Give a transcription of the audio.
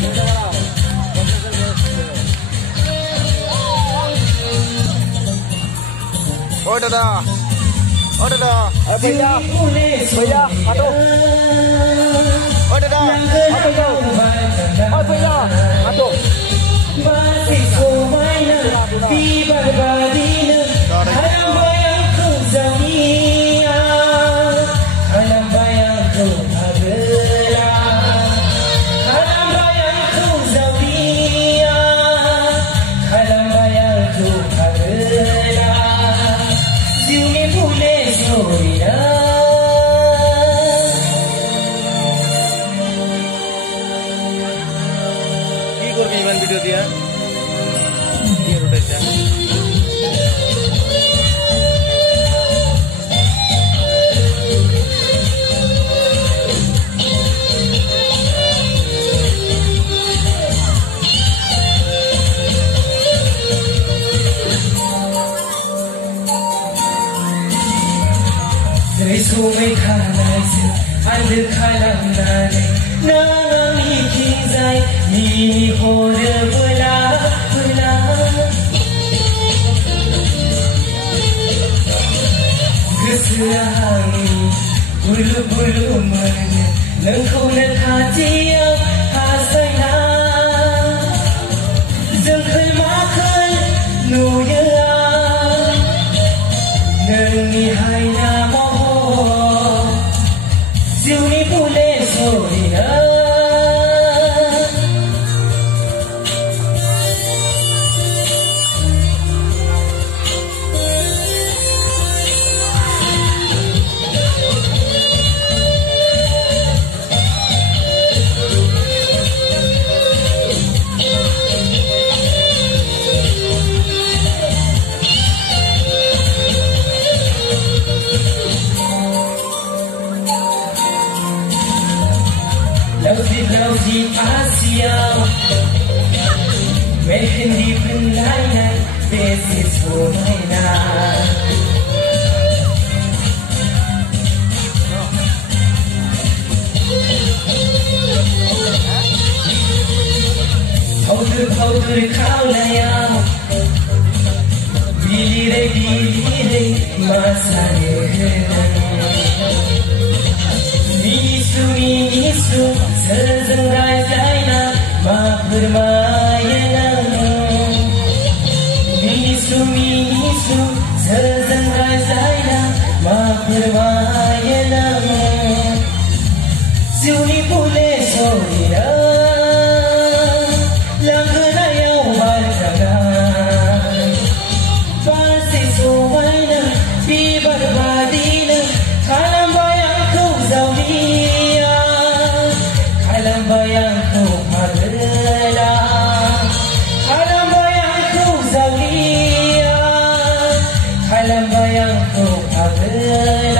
Oh dadah. Oh dadah. Beja. Beja. Atuh. Oh dadah. Atuh tu. Oh beja. Atuh. Video dia udah ya. Sungai kalas, ada kalam nane, nami kizai, ini hore bela bela. Keserahani, bulu bulu mana, nengkau nak hati yang hasana, jengkel makan nuya, nengi hai nama. Siuni pule sorina Lauzi Asia Mehendi penlainan Besis permainan Powder kau layang Bilire masanya Nisu sezenggai zaina mak bermain Nisu sezenggai zaina mak bermain Siuni pule sorina langgana yang berjalan pasti suwaina di berbadina kalam bayang kau zawia kalam bayang kau madela kalam bayang kau zawia kalam bayang kau madela